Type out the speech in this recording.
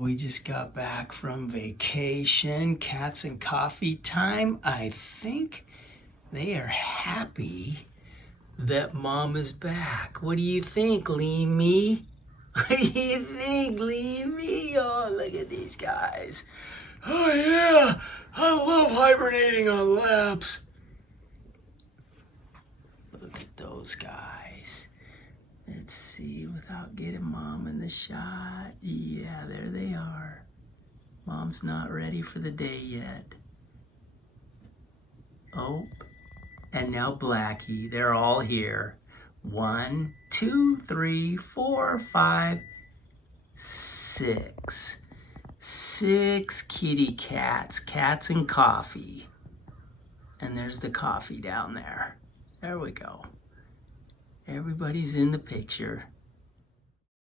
We just got back from vacation. Cats and coffee time. I think they are happy that mom is back. What do you think, Leamy? What do you think, Leamy? Oh, look at these guys. Oh, yeah. I love hibernating on laps. Look at those guys. Let's see, without getting mom in the shot. Yeah, there they are. Mom's not ready for the day yet. Oh, and now Blackie. They're all here. 1, 2, 3, 4, 5, 6. 6 kitty cats. Cats and coffee. And there's the coffee down there. There we go. Everybody's in the picture.